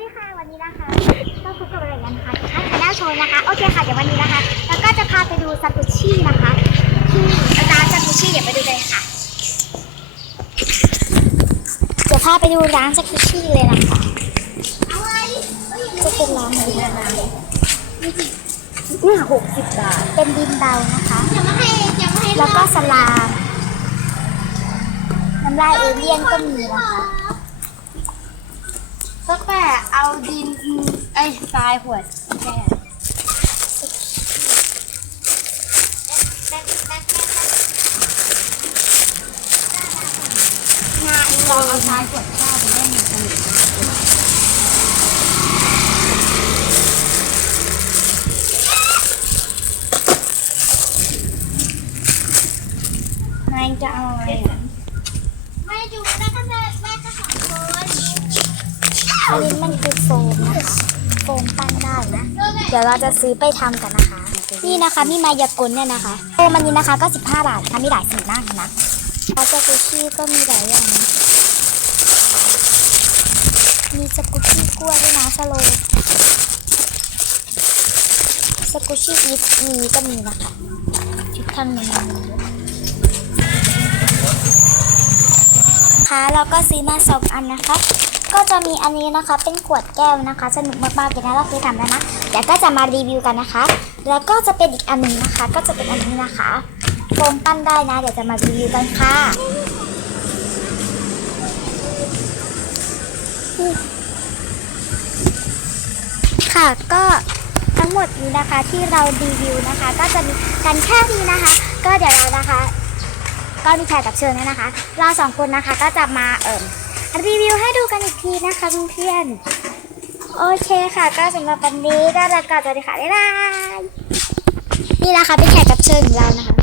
ดีค่ะวันนี้นะคะก็พบกับอะไรกันนะคะท่านคณะโชว์นะคะ โอเคค่ะ เดี๋ยววันนี้นะคะ แล้วก็จะพาไปดูซากุชินะคะที่ร้านซากุชิเดี๋ยวไปดูกันค่ะ เดี๋ยวพาไปดูร้านซากุชิเลยนะคะจะเป็นร้านอะไรนะเนี่ยหกสิบบาท เป็นดินเดานะคะจะไม่ให้จะไม่ให้แล้วก็สลามน้ำลายเอเลี่ยนก็มีนะคะ ก็แต่เอา ดินไอ้ทรายขวดแค่งานลองเอาทรายขวดข้าวไปเล่นสนุกนายจะเอาอะไรอะ ไม่จุได้ก็ได้ได้ก็สองคน อันนี้มันคือโฟมนะคะโฟมปั้นได้นะ เดี๋ยวเราจะซื้อไปทำกันนะคะ นี่นะคะมีมายากลเนี่ยนะคะโฟมอันนี้นะคะก็ 15 บาทนะคะมีหลายสีมากนะแล้วสกุชี่ก็มีหลายอย่างนะมีสกุชี่กล้วยด้วยนะสโลว์สกุชี่อีทมีก็มีนะคะชุดทำนมค่ะแล้วก็ซื้อมาสองอันนะคะ ก็จะมีอันนี้นะคะ เป็นขวดแก้วนะคะ สนุกมากๆเลยนะเราเคยทำแล้วนะเดี๋ยวก็จะมารีวิวกันนะคะ แล้วก็จะเป็นอีกอันหนึ่งนะคะ ก็จะเป็นอันนี้นะคะโฟมปั้นได้นะ เดี๋ยวจะมารีวิวกันค่ะค่ะก็ทั้งหมดนี้นะคะที่เรารีวิวนะคะ ก็จะมีกันแค่นี้นะคะ ก็เดี๋ยวเรานะคะ ก็มีแขกรับเชิญด้วยนะคะ เราสองคนนะคะก็จะมาเอิ่ม รีวิวให้ดูกันอีกทีนะคะเพื่อนๆโอเคค่ะ ก็สำหรับวันนี้ก็ลาก่อนสวัสดีค่ะบ๊ายบายนี่แหละค่ะเป็นแขกรับเชิญของเรานะคะ